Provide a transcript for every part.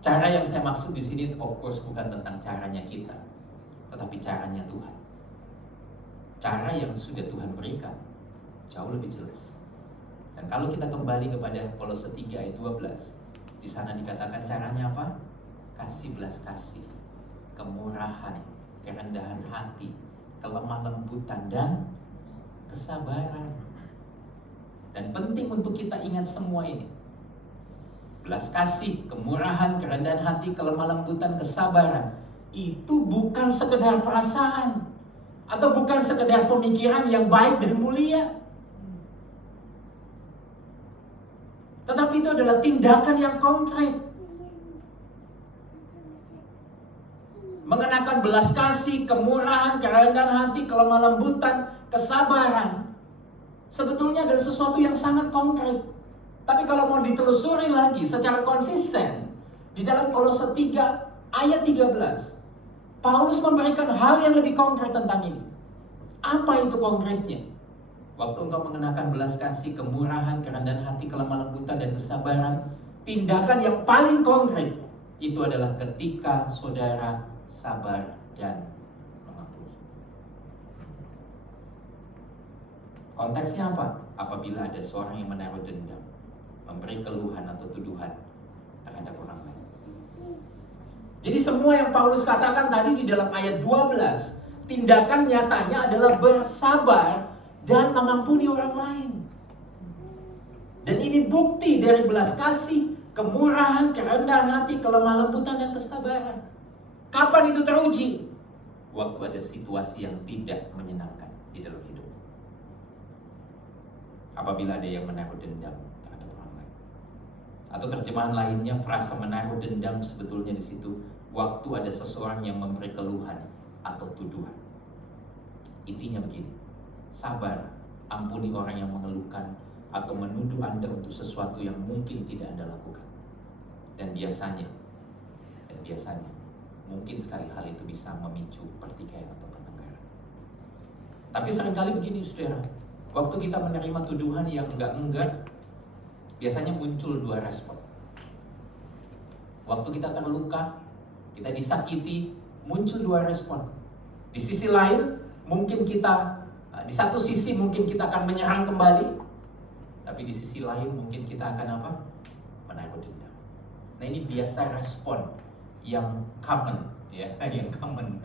Cara yang saya maksud di sini of course bukan tentang caranya kita, tetapi caranya Tuhan. Cara yang sudah Tuhan berikan jauh lebih jelas. Dan kalau kita kembali kepada Kolose 3 ayat 12, di sana dikatakan caranya apa? Kasih belas kasih, kemurahan, kerendahan hati, kelemah lembutan, dan kesabaran. Dan penting untuk kita ingat semua ini. Belas kasih, kemurahan, kerendahan hati, kelemah lembutan, kesabaran. Itu bukan sekedar perasaan atau bukan sekedar pemikiran yang baik dan mulia, tetapi itu adalah tindakan yang konkret. Mengenakan belas kasih, kemurahan, kerendahan hati, kelemah lembutan, kesabaran, sebetulnya adalah sesuatu yang sangat konkret. Tapi kalau mau ditelusuri lagi secara konsisten, di dalam Kolose 3 ayat 13, Paulus memberikan hal yang lebih konkret tentang ini. Apa itu konkretnya? Waktu engkau mengenakan belas kasih, kemurahan, kerendahan hati, kelemah lembutan, dan kesabaran, tindakan yang paling konkret itu adalah ketika saudara sabar dan mengampuni. Konteksnya apa? Apabila ada seorang yang menaruh dendam, memberi keluhan atau tuduhan terhadap orang lain. Jadi semua yang Paulus katakan tadi di dalam ayat 12, tindakan nyatanya adalah bersabar dan mengampuni orang lain. Dan ini bukti dari belas kasih, kemurahan, kerendahan hati, kelemah lembutan, dan kesabaran. Kapan itu teruji? Waktu ada situasi yang tidak menyenangkan di dalam hidup. Apabila ada yang menaruh dendam terhadap orang lain. Atau terjemahan lainnya, frasa menaruh dendam sebetulnya di situ waktu ada seseorang yang memberi keluhan atau tuduhan. Intinya begini, sabar, ampuni orang yang mengeluhkan atau menuduh Anda untuk sesuatu yang mungkin tidak Anda lakukan. Dan biasanya, mungkin sekali hal itu bisa memicu pertikaian atau pertengkaran. Tapi seringkali begini saudara, waktu kita menerima tuduhan yang enggak, biasanya muncul dua respon. Waktu kita terluka, kita disakiti, muncul dua respon. Di sisi lain, mungkin kita, di satu sisi mungkin kita akan menyerang kembali, tapi di sisi lain mungkin kita akan apa? Menaruh dendam. Nah ini biasa respon yang common, ya, yang common.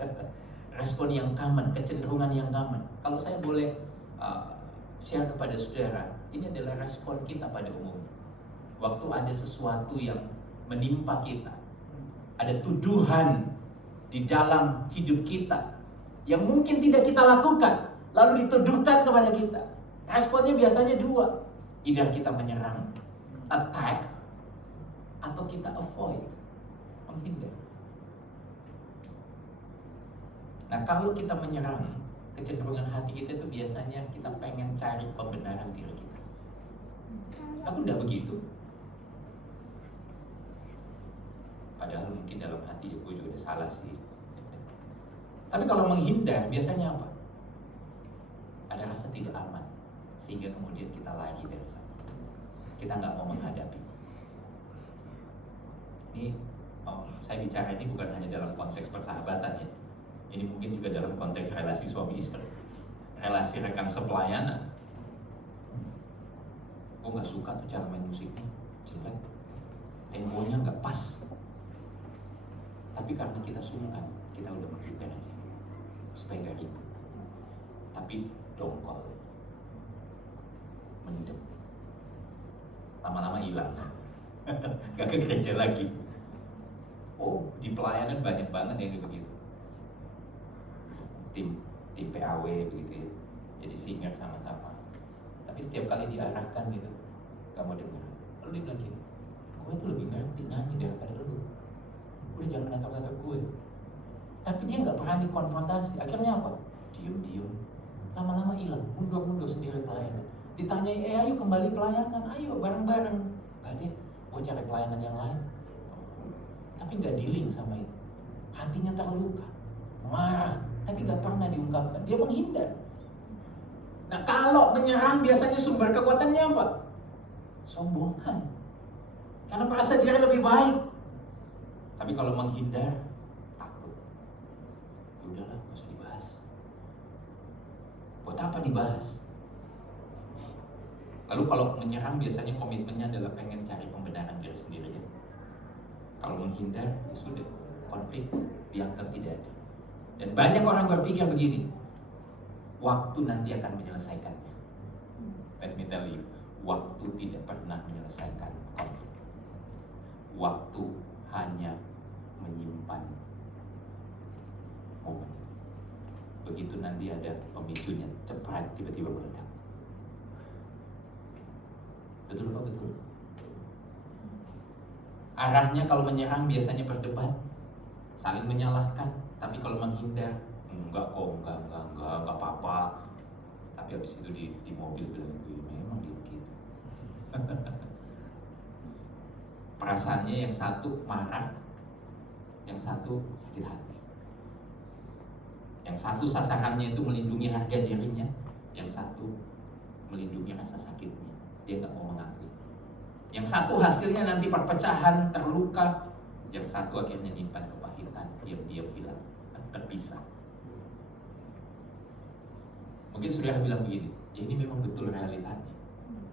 Respon yang common, kecenderungan yang common. Kalau saya boleh share kepada saudara, ini adalah respon kita pada umumnya. Waktu ada sesuatu yang menimpa kita, ada tuduhan di dalam hidup kita yang mungkin tidak kita lakukan, lalu dituduhkan kepada kita. Responnya biasanya dua. Either kita menyerang, attack, atau kita avoid, menghindar. Nah kalau kita menyerang, kecenderungan hati kita itu biasanya kita pengen cari pembenaran diri kita. Aku enggak begitu. Padahal mungkin dalam hati gue juga udah salah sih. Tapi kalau menghindar biasanya apa? Ada rasa tidak aman, sehingga kemudian kita lari dari sana. Kita nggak mau menghadapi. Ini saya bicara ini bukan hanya dalam konteks persahabatan ya. Ini mungkin juga dalam konteks relasi suami istri, relasi rekan sepelayanan. Gue nggak suka tuh cara main musiknya, jelek, temponya nggak pas. Tapi karena kita sungkan, kita udah menghindar aja supaya nggak ribut. Tapi dongkol, mendem, lama-lama hilang, nggak ke gereja lagi. Oh, di pelayanan banyak banget yang begitu. Tim PAW begitu ya, jadi singer sama-sama. Tapi setiap kali diarahkan gitu, gak mau dengar. Lalu dia bilang gini, gue tuh lebih ngerti nyanyi daripada lu. Udah jangan ngatur-ngatur gue. Tapi dia gak berani konfrontasi. Akhirnya apa? Diem-diem, lama-lama hilang, mundur-mundur sendiri pelayanan. Ditanyai, ayo kembali pelayanan, ayo bareng-bareng. Gak deh, gue cari pelayanan yang lain. Tapi gak dealing sama itu. Hatinya terluka, marah, tapi gak pernah diungkapkan. Dia menghindar. Nah kalau menyerang biasanya sumber kekuatannya apa? Sombongan. Karena merasa diri lebih baik. Tapi kalau menghindar, takut. Ya udahlah, nggak usah dibahas. Buat apa dibahas? Lalu kalau menyerang biasanya komitmennya adalah pengen cari pembenaran diri sendiri ya. Kalau menghindar, ya sudah, konflik dianggap tidak ada. Dan banyak orang berpikir begini, waktu nanti akan menyelesaikannya. Let me tell you, waktu tidak pernah menyelesaikan konflik. Waktu hanya menyimpan momen. Begitu nanti ada pemicunya, cepat tiba-tiba meledak. Betul Pak, betul. Arahnya kalau menyerang biasanya berdebat, saling menyalahkan. Tapi kalau menghindar, enggak apa-apa. Tapi habis itu di mobil bilang itu, memang dia begitu. Perasaannya yang satu marah, yang satu sakit hati. Yang satu sasarannya itu melindungi harga dirinya, yang satu melindungi rasa sakitnya. Dia nggak mau mengakui. Yang satu hasilnya nanti perpecahan, terluka. Yang satu akhirnya nyimpan kepahitan, diam-diam hilang, terpisah. Mungkin saudara bilang begini, ya ini memang betul realitanya.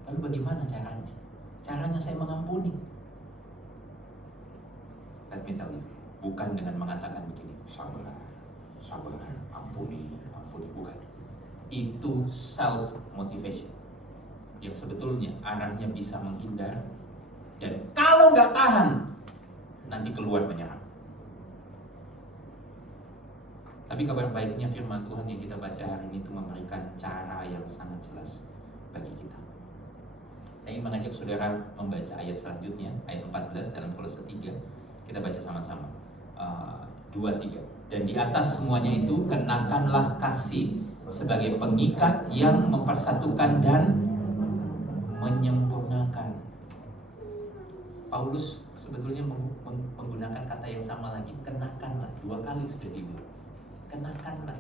Lalu bagaimana caranya? Caranya saya mengampuni. Let me tell you, bukan dengan mengatakan begini, sabar, ampuni, bukan. Itu self motivation yang sebetulnya arahnya bisa menghindar, dan kalau nggak tahan nanti keluar menyerang. Tapi kabar baiknya firman Tuhan yang kita baca hari ini itu memberikan cara yang sangat jelas bagi kita. Saya ingin mengajak saudara membaca ayat selanjutnya, ayat 14 dalam Kolose 3. Kita baca sama-sama. 2-3. Dan di atas semuanya itu kenakanlah kasih sebagai pengikat yang mempersatukan dan menyempurnakan. Paulus sebetulnya menggunakan kata yang sama lagi, kenakanlah. 2 kali sudah diulang. Kenakanlah.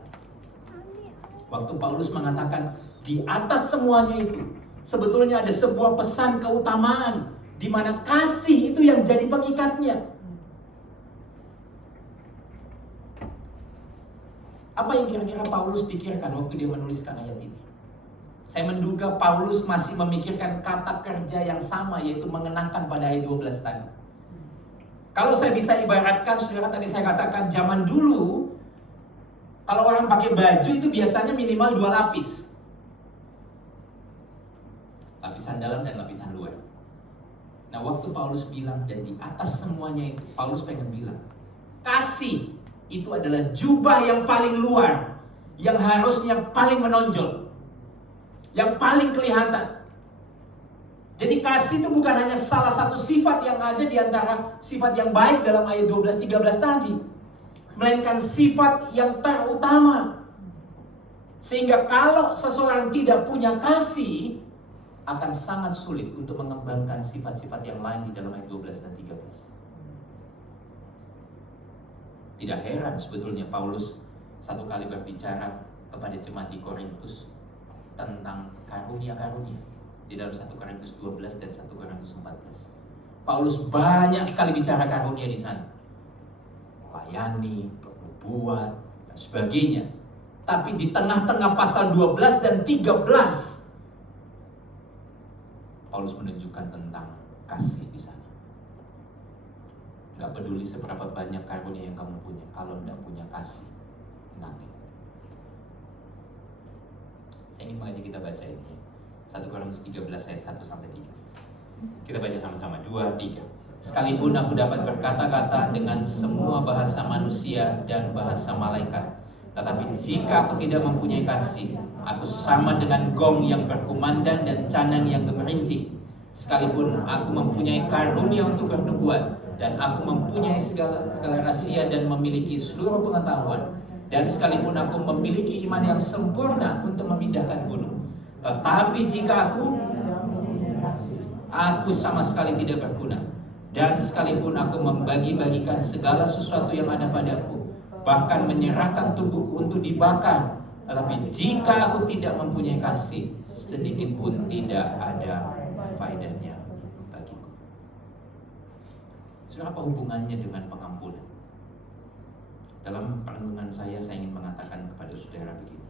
Waktu Paulus mengatakan di atas semuanya itu, sebetulnya ada sebuah pesan keutamaan di mana kasih itu yang jadi pengikatnya. Apa yang kira-kira Paulus pikirkan waktu dia menuliskan ayat ini? Saya menduga Paulus masih memikirkan kata kerja yang sama, yaitu mengenakan pada ayat 12 tadi. Kalau saya bisa ibaratkan, saudara, tadi saya katakan zaman dulu kalau orang pakai baju itu biasanya minimal 2 lapis. Lapisan dalam dan lapisan luar. Nah, waktu Paulus bilang dan di atas semuanya itu, Paulus pengen bilang, kasih itu adalah jubah yang paling luar, yang harusnya paling menonjol, yang paling kelihatan. Jadi kasih itu bukan hanya salah satu sifat yang ada di antara sifat yang baik dalam ayat 12-13 tadi, melainkan sifat yang terutama. Sehingga kalau seseorang tidak punya kasih, akan sangat sulit untuk mengembangkan sifat-sifat yang lain di dalam ayat 12 dan 13. Tidak heran sebetulnya Paulus satu kali berbicara kepada jemaat di Korintus tentang karunia-karunia di dalam 1 Korintus 12 dan 1 Korintus 14. Paulus banyak sekali bicara karunia di sana. Melayani, bernubuat, dan sebagainya. Tapi di tengah-tengah pasal 12 dan 13, Paulus menunjukkan tentang kasih di sana. Gak peduli seberapa banyak karunia yang kamu punya, kalau tidak punya kasih, nanti. Saya ingin mengajak kita baca ini 1 Korintus 13 ayat 1-3. Kita baca sama-sama, 2-3. Sekalipun aku dapat berkata-kata dengan semua bahasa manusia dan bahasa malaikat, tetapi jika aku tidak mempunyai kasih, aku sama dengan gong yang berkumandang dan canang yang gemerincing. Sekalipun aku mempunyai karunia untuk bernubuat, dan aku mempunyai segala rahasia dan memiliki seluruh pengetahuan, dan sekalipun aku memiliki iman yang sempurna untuk memindahkan gunung, tetapi jika aku sama sekali tidak berguna, dan sekalipun aku membagi-bagikan segala sesuatu yang ada padaku, bahkan menyerahkan tubuhku untuk dibakar, tetapi jika aku tidak mempunyai kasih, sedikit pun tidak ada faedahnya bagiku. Saudara, apa hubungannya dengan pengampunan? saya ingin mengatakan kepada saudara begini.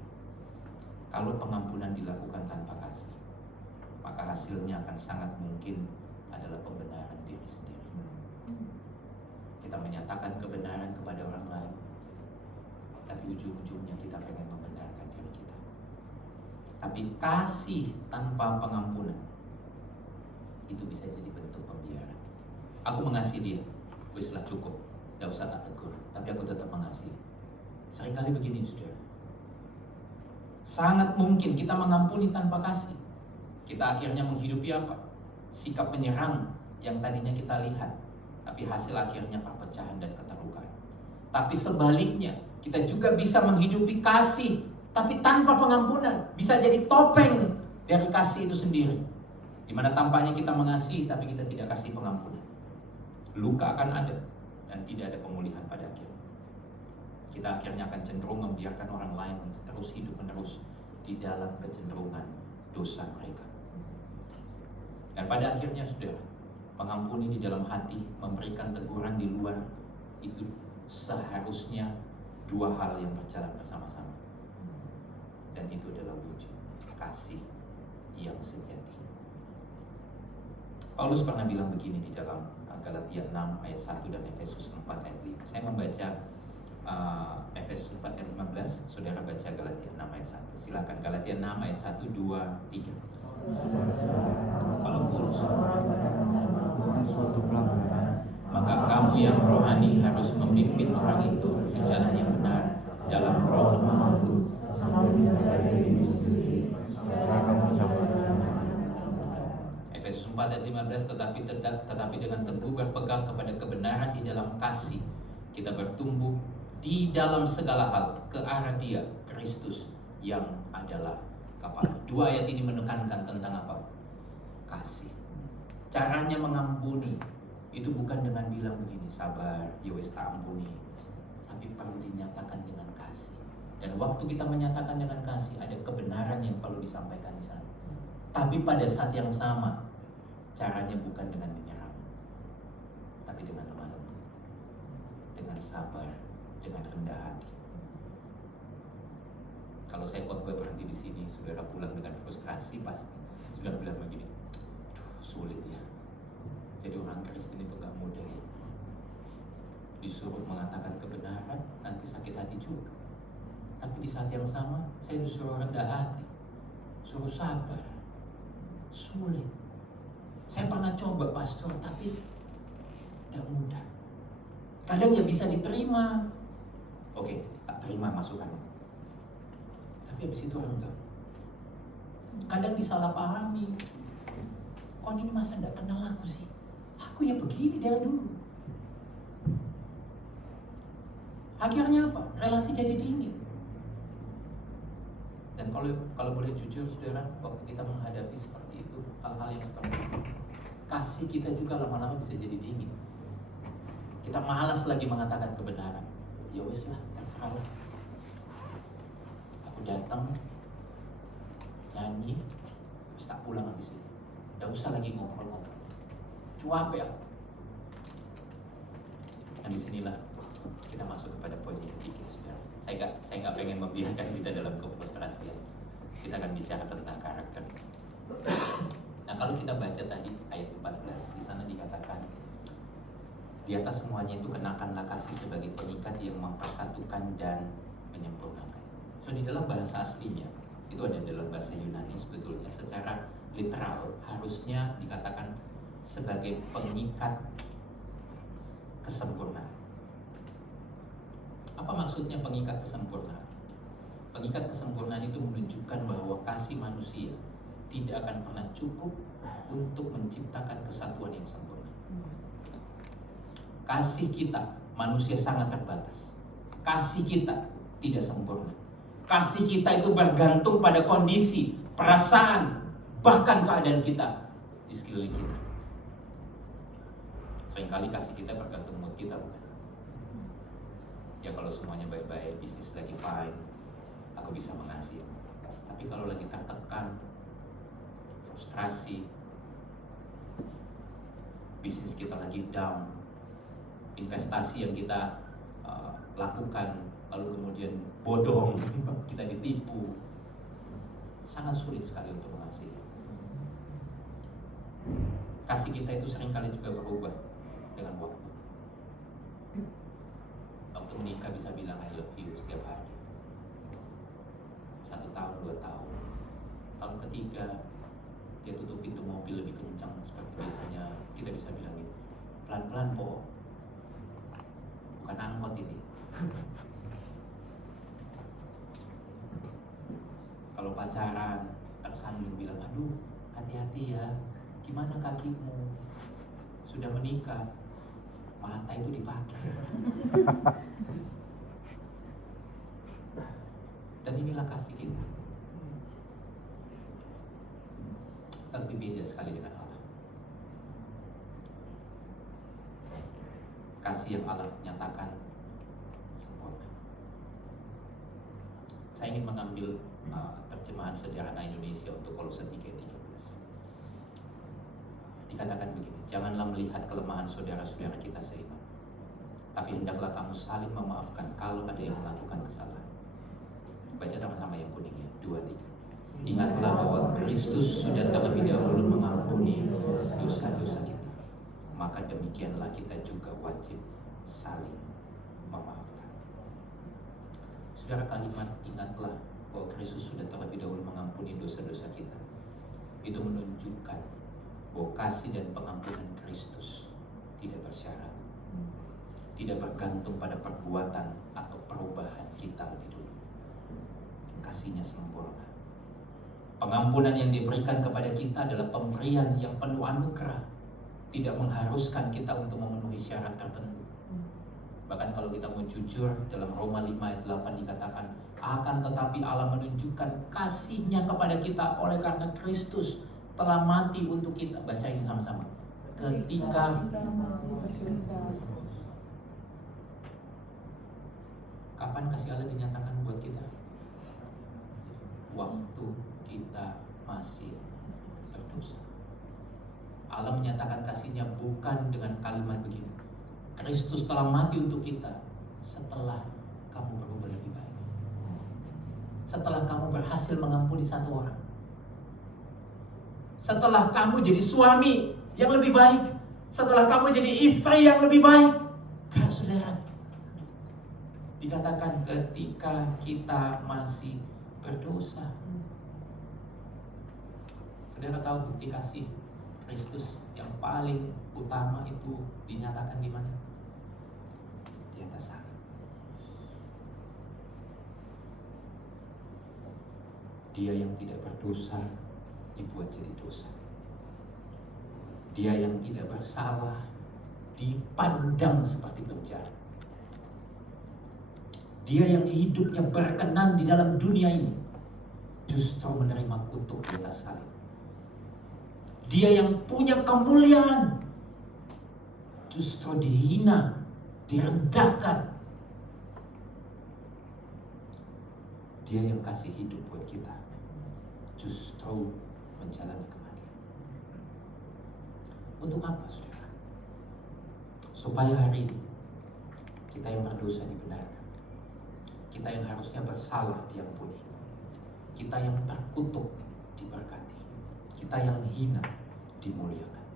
Kalau pengampunan dilakukan tanpa kasih, maka hasilnya akan sangat mungkin adalah pembenaran diri sendiri. Kita menyatakan kebenaran kepada orang lain, tapi ujung-ujungnya kita pengen membenarkan diri kita. Tapi kasih tanpa pengampunan itu bisa jadi bentuk pembiaran. Aku mengasihi dia, weslah cukup, gak usah tak tegur, tapi aku tetap mengasihi. Seringkali begini saudara, sangat mungkin kita mengampuni tanpa kasih. Kita akhirnya menghidupi apa? Sikap penyerang yang tadinya kita lihat, tapi hasil akhirnya perpecahan dan keterlukaan. Tapi sebaliknya, kita juga bisa menghidupi kasih, tapi tanpa pengampunan. Bisa jadi topeng dari kasih itu sendiri, di mana tampaknya kita mengasihi, tapi kita tidak kasih pengampunan. Luka akan ada, dan tidak ada pemulihan pada akhirnya. Kita akhirnya akan cenderung membiarkan orang lain untuk terus hidup menerus di dalam kecenderungan dosa mereka. Dan pada akhirnya saudara, mengampuni di dalam hati, memberikan teguran di luar, itu seharusnya dua hal yang berjalan bersama-sama. Dan itu adalah wujud kasih yang sejati. Paulus pernah bilang begini di dalam Galatia 6 ayat 1 dan Efesus 4 ayat 5. Saya membaca Efesus 4 ayat 15, saudara baca Galatia 6 ayat 1. Silakan, Galatia 6 ayat 1, 2, 3. Kalau suatu pelanggaran, maka kamu yang rohani harus memimpin orang itu ke jalan yang benar dalam roh lemah lembut. Efesus 4 ayat 15, tetapi dengan teguh berpegang kepada kebenaran di dalam kasih, kita bertumbuh di dalam segala hal ke arah Dia, Kristus yang adalah kepala. Dua ayat ini menekankan tentang apa? Kasih. Caranya mengampuni itu bukan dengan bilang begini, sabar, ya wis tak ampuni, tapi perlu dinyatakan dengan kasih. Dan waktu kita menyatakan dengan kasih, ada kebenaran yang perlu disampaikan di sana. Tapi pada saat yang sama, caranya bukan dengan menyerang, tapi dengan lemah lembut, dengan sabar, dengan rendah hati. Kalau saya khotbah berhenti di sini, saudara pulang dengan frustrasi, pasti saudara bilang begini, sulit ya. Jadi orang Kristen itu gak mudah ya. Disuruh mengatakan kebenaran, nanti sakit hati juga. Tapi di saat yang sama, saya disuruh rendah hati, suruh sabar, sulit. Saya pernah coba pastor, tapi gak mudah. Kadang ya bisa diterima, oke, tak terima masukan, tapi habis itu enggak. Kadang disalahpahami, kok ini masa gak kenal aku sih? Aku ya begini dari dulu. Akhirnya apa? Relasi jadi dingin. Dan kalau boleh jujur saudara, waktu kita menghadapi seperti itu, hal-hal yang seperti itu, kasih kita juga lama-lama bisa jadi dingin. Kita malas lagi mengatakan kebenaran. Ya wes lah, terserah lah. Aku datang, nyanyi, terus tak pulang habis itu. Gak usah lagi ngobrol-ngobrol. Cuap ya. Dan disinilah kita masuk kepada poin yang ketiga, saudara. Saya nggak pengen membiarkan kita dalam kefrustrasian. Kita akan bicara tentang karakter. Nah, kalau kita baca tadi ayat 14, di sana dikatakan, di atas semuanya itu kenakanlah kasih sebagai pengikat yang mempersatukan dan menyempurnakan. So di dalam bahasa aslinya, itu ada dalam bahasa Yunani sebetulnya secara literal harusnya dikatakan sebagai pengikat kesempurnaan. Apa maksudnya pengikat kesempurnaan? Pengikat kesempurnaan itu menunjukkan bahwa kasih manusia tidak akan pernah cukup untuk menciptakan kesatuan yang sempurna. Kasih kita, manusia sangat terbatas. Kasih kita tidak sempurna. Kasih kita itu bergantung pada kondisi, perasaan, bahkan keadaan kita di sekeliling kita. Seringkali kasih kita bergantung mood kita, bukan? Ya kalau semuanya baik-baik, bisnis lagi fine, aku bisa mengasihi. Tapi kalau lagi tertekan, frustrasi, bisnis kita lagi down, investasi yang kita lakukan lalu kemudian bodong, kita ditipu. Sangat sulit sekali untuk mengasihi. Kasih kita itu seringkali juga berubah dengan waktu. Waktu menikah bisa bilang I love you setiap hari. 1 tahun, 2 tahun. Tahun ketiga dia tutup pintu mobil lebih kencang seperti biasanya. Kita bisa bilang gitu, pelan-pelan po, bukan angkot ini. Kalau pacaran tersandung bilang, aduh hati-hati ya, gimana kakimu, sudah menikah, mata itu dipakai. Dan inilah kasih kita. Tapi beda sekali dengan Allah. Kasih yang Allah nyatakan sempurna. Saya ingin mengambil terjemahan sederhana Indonesia untuk Kolose 3:13. Dikatakan begini, janganlah melihat kelemahan saudara-saudara kita seiman, tapi hendaklah kamu saling memaafkan kalau ada yang melakukan kesalahan. Baca sama-sama yang kuning ya, 2, 3. Ingatlah bahwa Kristus sudah terlebih dahulu mengampuni dosa-dosa kita, maka demikianlah kita juga wajib saling memaafkan. Saudara, kalimat ingatlah bahwa Kristus sudah terlebih dahulu mengampuni dosa-dosa kita, itu menunjukkan bahwa kasih dan pengampunan Kristus tidak bersyarat, tidak bergantung pada perbuatan atau perubahan kita lebih dulu. Kasihnya sempurna. Pengampunan yang diberikan kepada kita adalah pemberian yang penuh anugerah, tidak mengharuskan kita untuk memenuhi syarat tertentu. Bahkan kalau kita mau jujur, dalam Roma 5 ayat 8 dikatakan, akan tetapi Allah menunjukkan kasih-Nya kepada kita oleh karena Kristus telah mati untuk kita. Baca ini sama-sama. Ketika kapan kasih Allah dinyatakan buat kita? Waktu kita masih berdosa. Allah menyatakan kasih-Nya bukan dengan kalimat begini, Kristus telah mati untuk kita setelah kamu berubah lebih baik, setelah kamu berhasil mengampuni satu orang, setelah kamu jadi suami yang lebih baik, setelah kamu jadi istri yang lebih baik. Karena saudara, dikatakan ketika kita masih berdosa. Saudara tahu bukti kasih Kristus yang paling utama itu dinyatakan di mana? Di atas salib. Dia yang tidak berdosa dibuat jadi dosa. Dia yang tidak bersalah dipandang seperti penjara. Dia yang hidupnya berkenan di dalam dunia ini justru menerima kutuk di atas salib. Dia yang punya kemuliaan justru dihina, direndahkan. Dia yang kasih hidup buat kita justru menjalani kematian. Untuk apa, saudara? Supaya hari ini kita yang berdosa dibenarkan, kita yang harusnya bersalah diampuni, kita yang terkutuk diberkati, kita yang hina dimuliakan,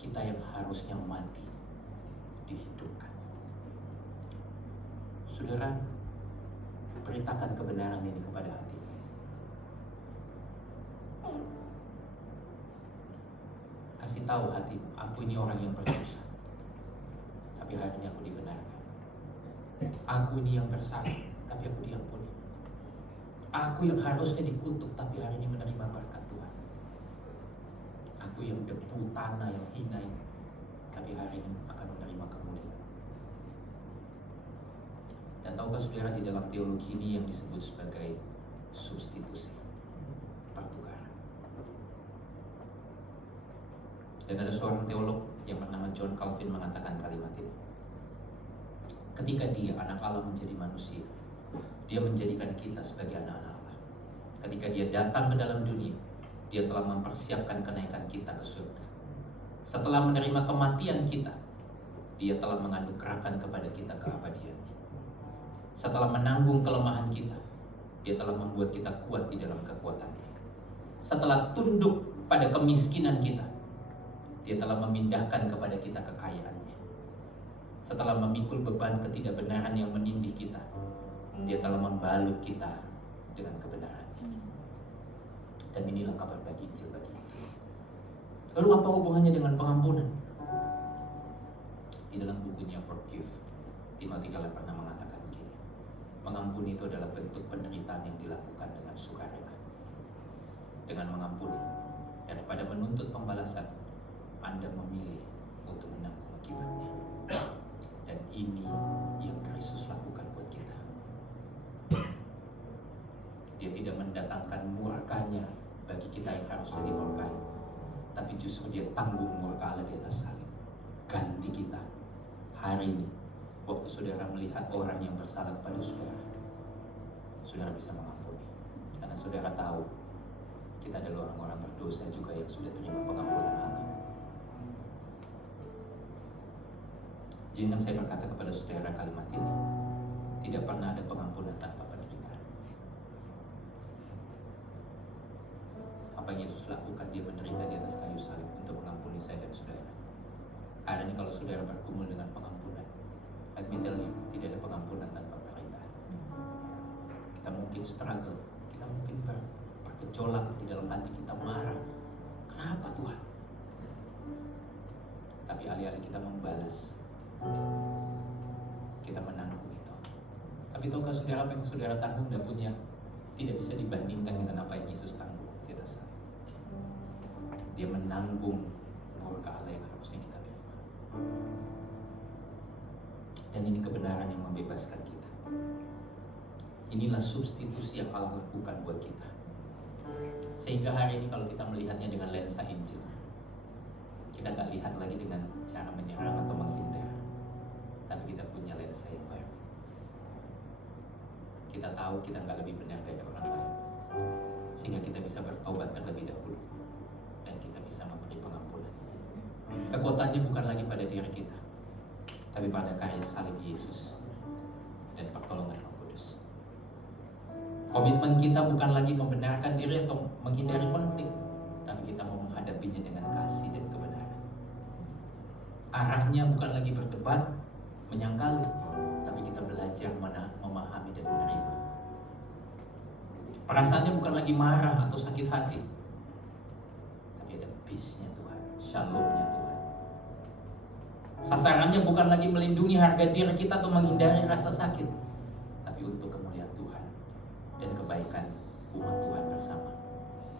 kita yang harusnya mati dihidupkan. Saudara, beritakan kebenaran ini kepada hati. Kasih tahu hatimu, aku ini orang yang berdosa, tapi hari ini aku dibenarkan. Aku ini yang bersalah, tapi aku diampuni. Aku yang harusnya dikutuk, tapi hari ini menerima berkat Tuhan. Aku yang debu tanah yang hina ini, tapi hari ini akan menerima kemuliaan. Dan tahukah saudara, di dalam teologi ini yang disebut sebagai substitusi, pertukaran. Dan ada seorang teolog yang bernama John Calvin mengatakan kalimat ini. Ketika dia, anak Allah, menjadi manusia, dia menjadikan kita sebagai anak-anak Allah. Ketika dia datang ke dalam dunia, dia telah mempersiapkan kenaikan kita ke surga. Setelah menerima kematian kita, dia telah menganugerahkan kepada kita keabadiannya. Setelah menanggung kelemahan kita, Dia telah membuat kita kuat di dalam kekuatan-Nya. Setelah tunduk pada kemiskinan kita, Dia telah memindahkan kepada kita kekayaan-Nya. Setelah memikul beban ketidakbenaran yang menindih kita, Dia telah membalut kita dengan kebenaran-Nya. Dan inilah kabar baik Injil bagi kita. Lalu apa hubungannya dengan pengampunan? Di dalam bukunya Forgive, Timotius pernah mengatakan begini: mengampuni itu adalah bentuk penderitaan yang dilakukan dengan sukarela. Dengan mengampuni daripada menuntut pembalasan, Anda memilih untuk menanggung akibatnya. Dan ini yang Kristus lakukan buat kita. Dia tidak mendatangkan murkanya bagi kita yang harusnya dimurkai, tapi justru Dia tanggung murka Allah di atas salib, ganti kita. Hari ini, waktu saudara melihat orang yang bersalah kepada saudara, saudara bisa mengampuni, karena saudara tahu kita adalah orang-orang berdosa juga yang sudah terima pengampunan Allah. Jangan saya berkata kepada saudara kalimat ini: tidak pernah ada pengampunan tanpa penderitaan. Apa yang Yesus lakukan, Dia menderita di atas kayu salib untuk mengampuni saya dan saudara. Hari ini kalau saudara bergumul dengan pengampunan, let me tell you, tidak ada pengampunan tanpa penderitaan. Kita mungkin struggle, kita mungkin bergejolak di dalam hati, kita marah. Kenapa Tuhan? Tapi alih-alih kita membalas, kita menanggung itu. Tapi tahukah saudara, apa yang saudara tanggung tidak bisa dibandingkan dengan apa yang Yesus tanggung di atas salib. Dia menanggung murka Allah yang harusnya kita terima. Dan ini kebenaran yang membebaskan kita. Inilah substitusi yang Allah lakukan buat kita. Sehingga hari ini kalau kita melihatnya dengan lensa Injil, kita gak lihat lagi dengan cara menyerang atau menghindar, tapi kita punya lensa yang baru. Kita tahu kita gak lebih benar dari orang lain, sehingga kita bisa bertobat terlebih dahulu, dan kita bisa memberi pengampunan. Kekuatannya bukan lagi pada diri kita, tapi pada karya salib Yesus dan pertolongan Roh Kudus. Komitmen kita bukan lagi membenarkan diri atau menghindari konflik, tapi kita mau menghadapinya dengan kasih dan kebenaran. Arahnya bukan lagi berdebat, menyangkali, tapi kita belajar memahami dan menerima. Perasaannya bukan lagi marah atau sakit hati, tapi ada peace-nya Tuhan, shalom-nya Tuhan. Sasarannya bukan lagi melindungi harga diri kita atau menghindari rasa sakit, tapi untuk kemuliaan Tuhan dan kebaikan umat Tuhan bersama.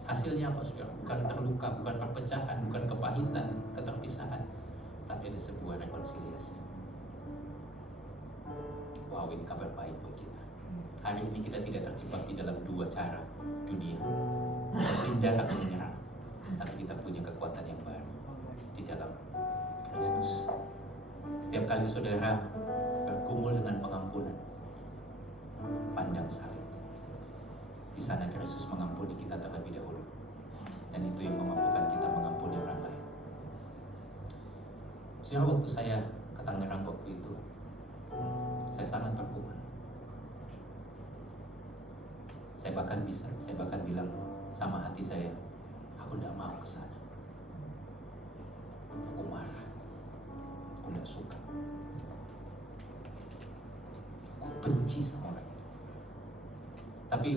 Hasilnya apa saudara? Bukan terluka, bukan perpecahan, bukan kepahitan, keterpisahan, tapi ada sebuah rekonsiliasi. Wow, ini kabar baik buat kita. Hari ini kita tidak terjebak di dalam dua cara dunia, menghindar atau menyerang, tapi kita punya kekuatan yang baru di dalam Kristus. Setiap kali saudara bergumul dengan pengampunan, pandang salib. Di sana Kristus mengampuni kita terlebih dahulu, dan itu yang memampukan kita mengampuni orang lain. Saudara, waktu saya ke Tangerang waktu itu, saya sangat bergumul. Saya bahkan bilang sama hati saya, aku tidak mau ke sana. Aku marah, aku tidak suka, aku benci sama orang itu. Tapi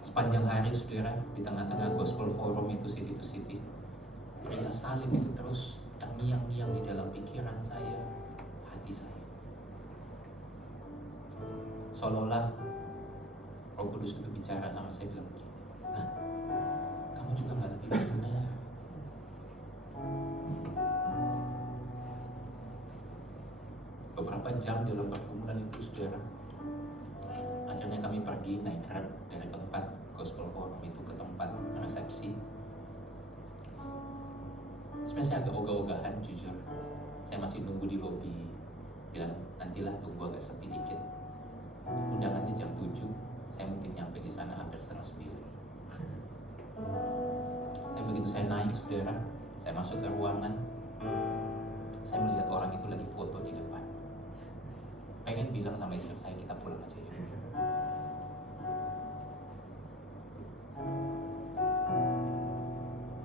sepanjang hari saudara, di tengah-tengah gospel forum itu city to city, berita salib itu terus terngiang-ngiang di dalam pikiran saya, hati saya. Seolah-olah Roh Kudus itu bicara sama saya, bilang begini, nah, kamu juga gak lebih benar. Beberapa jam dalam pergumulan itu saudara, akhirnya kami pergi naik Grab dari tempat gospel forum itu ke tempat resepsi. Sebenarnya saya agak ogah-ogahan, jujur. Saya masih nunggu di lobi, bilang nantilah, tunggu agak sepi dikit. Undangannya jam 7, saya mungkin nyampe di sana hampir 8:30. Dan begitu saya naik saudara, saya masuk ke ruangan, saya melihat orang itu lagi foto di depan. Pengen bilang sama istri saya, kita pulang aja yuk.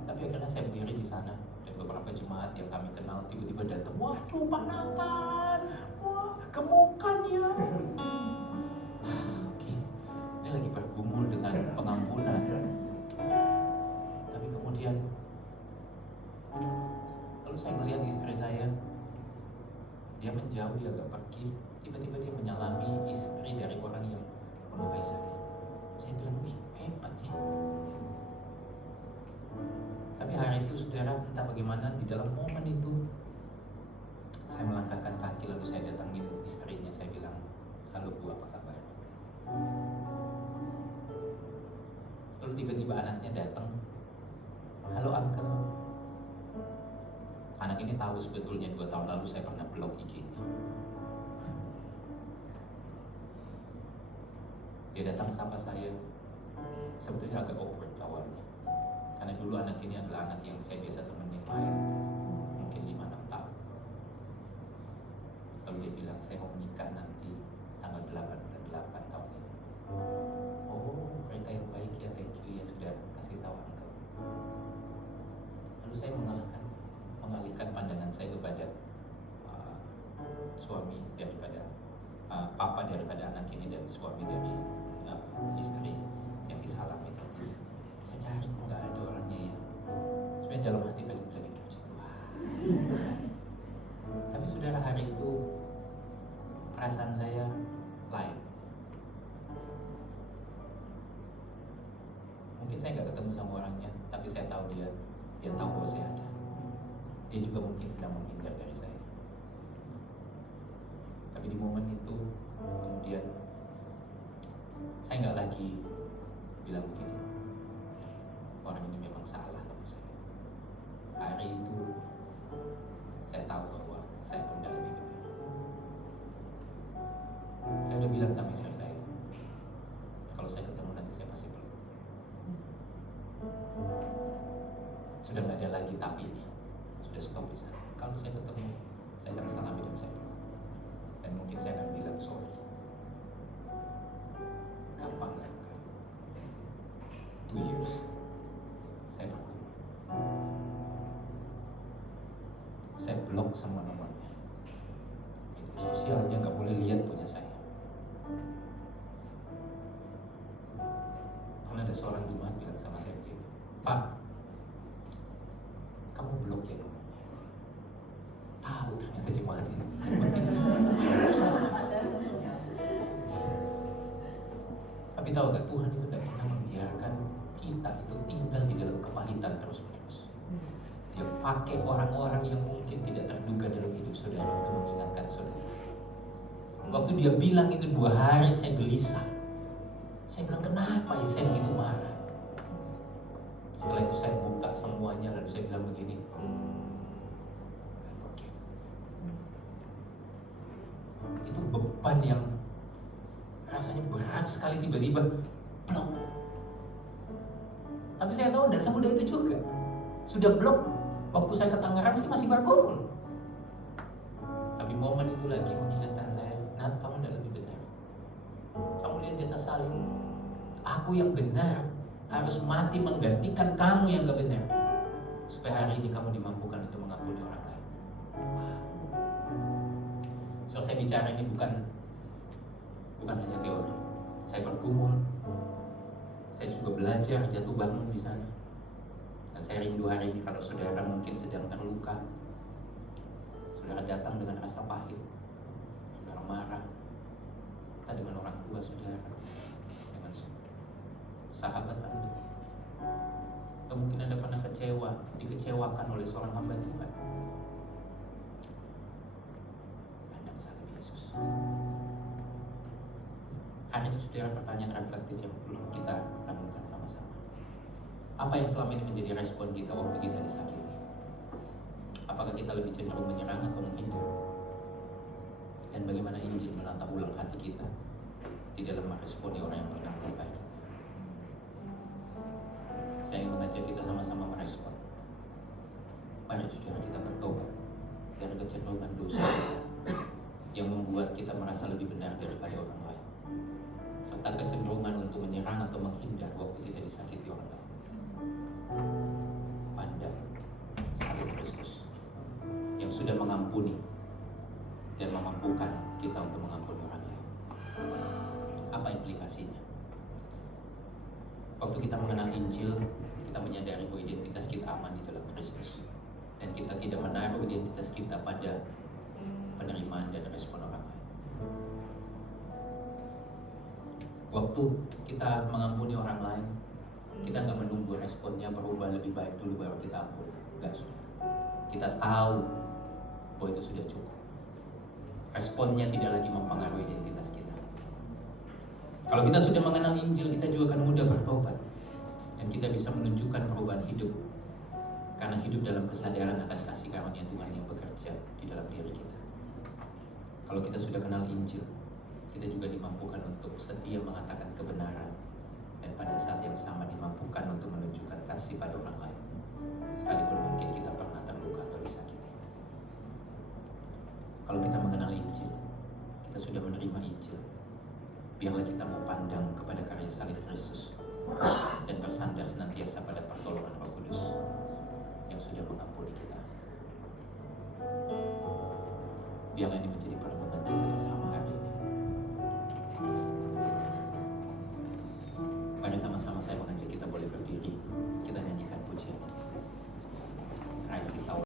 Tapi akhirnya saya berdiri di sana, dan beberapa jemaat yang kami kenal tiba-tiba datang. Waduh, Pak Nathan, wah gemukan ya. Oke, ini lagi bergumul dengan pengampunan. Tapi kemudian, lalu saya melihat istri saya, dia menjauh, dia agak pergi. Tiba-tiba dia menyalami istri dari orang yang melukai saya. Saya bilang, wih hebat ya. Tapi hari itu saudara, entah bagaimana di dalam momen itu, saya melangkahkan kaki lalu saya datangin istrinya. Saya bilang, halo Bu, apa kabar? Lalu tiba-tiba anaknya datang, halo Uncle. Anak ini tahu sebetulnya 2 tahun lalu saya pernah blok IG-nya. Dia datang sapa saya. Sebetulnya agak awkward awalnya, karena dulu anak ini adalah anak yang saya biasa temenin main mungkin 5-6 tahun. Lalu dia bilang, saya mau menikah nanti tanggal 8 bulan 8 tahun ini. Oh, berita yang baik ya, thank you ya sudah kasih tahu Uncle. Lalu saya mengalihkan pandangan saya kepada suami daripada papa daripada anak ini, dan suami dari istri yang disalami tadi. Saya cari kok nggak ada orangnya ya. Sebenarnya dalam hati pengen bilang puji Tuhan. Tapi saudara, hari itu perasaan saya lain. Mungkin saya nggak ketemu sama orangnya, tapi saya tahu dia tahu bahwa saya ada. Dia juga mungkin sedang menghindar dari saya. Tapi di momen itu kemudian saya nggak lagi bilang begini, orang ini memang salah sama saya. Hari itu saya tahu bahwa saya pun tidak lebih benar. Saya udah bilang sama istri saya, kalau saya ketemu nanti saya pasti peluk. Sudah nggak ada lagi tapinya, sudah stop di sana. Kalau saya ketemu, saya akan salami dan saya peluk. Dan mungkin saya akan bilang sorry. Gampang kan? 2 years saya bergumul. Saya blok semua nomornya. Media sosialnya nggak boleh lihat punya saya. Pernah ada seorang jemaat bilang sama saya begini, Pak, kamu blok ya nomornya. Tahu ternyata jemaat ini. Tapi tahu gak, Tuhan itu tidak pernah membiarkan kita itu tinggal di dalam kepahitan terus-menerus. Dia pakai orang-orang yang mungkin tidak terduga dalam hidup saudara untuk mengingatkan saudara. Waktu dia bilang itu 2 hari saya gelisah. Saya bilang, kenapa ya saya begitu marah? Setelah itu saya buka semuanya lalu saya bilang begini, I forgive. Itu beban yang rasanya berat sekali, tiba-tiba plong. Tapi saya tahu tidak semudah itu juga. Sudah blok, waktu saya ke Tangerang sih masih bergumul. Tapi momen itu lagi mengingatkan saya, Nat, kamu tidak lebih benar. Kamu lihat di atas salib, aku yang benar harus mati menggantikan kamu yang gak benar, supaya hari ini kamu dimampukan untuk mengampuni orang lain. So saya bicara ini bukan hanya teori. Saya bergumul, saya juga belajar jatuh bangun di sana. Dan saya rindu hari ini kalau saudara mungkin sedang terluka, saudara datang dengan rasa pahit, saudara marah, entah dengan orang tua saudara, dengan sahabat Anda, atau mungkin Anda pernah dikecewakan oleh seorang hamba Tuhan. Pandang salib Yesus. Hari ini saudara, pertanyaan reflektif yang perlu kita renungkan sama-sama. Apa yang selama ini menjadi respon kita waktu kita disakiti? Apakah kita lebih cenderung menyerang atau menghindar? Dan bagaimana Injil menata ulang hati kita di dalam meresponi orang yang pernah melukai? Saya ingin mengajak kita sama-sama merespon. Mari saudara kita bertobat dari kecenderungan dosa yang membuat kita merasa lebih benar daripada orang lain, serta kecenderungan untuk menyerang atau menghindar waktu kita disakiti orang lain. Pandang salib Kristus yang sudah mengampuni dan memampukan kita untuk mengampuni orang lain. Apa implikasinya? Waktu kita mengenal Injil, kita menyadari bahwa identitas kita aman di dalam Kristus, dan kita tidak menaruh identitas kita pada penerimaan dan respon orang lain. Waktu kita mengampuni orang lain, kita nggak menunggu responnya berubah lebih baik dulu baru kita ampuni. Nggak, sudah. Kita tahu bahwa itu sudah cukup. Responnya tidak lagi mempengaruhi identitas kita. Kalau kita sudah mengenal Injil, kita juga akan mudah bertobat, dan kita bisa menunjukkan perubahan hidup karena hidup dalam kesadaran akan kasih karunia Tuhan yang bekerja di dalam diri kita. Kalau kita sudah kenal Injil, kita juga dimampukan untuk setia mengatakan kebenaran, dan pada saat yang sama dimampukan untuk menunjukkan kasih pada orang lain, sekalipun mungkin kita pernah terluka atau disakiti. Kalau kita mengenal Injil, kita sudah menerima Injil, biarlah kita mau pandang kepada karya salib Kristus dan bersandar senantiasa pada pertolongan Roh Kudus yang sudah mengampuni kita. Biarlah ini menjadi perenungan kita bersama hari ini. Mari sama-sama saya mengajak kita boleh berdiri, kita nyanyikan pujian Christ is our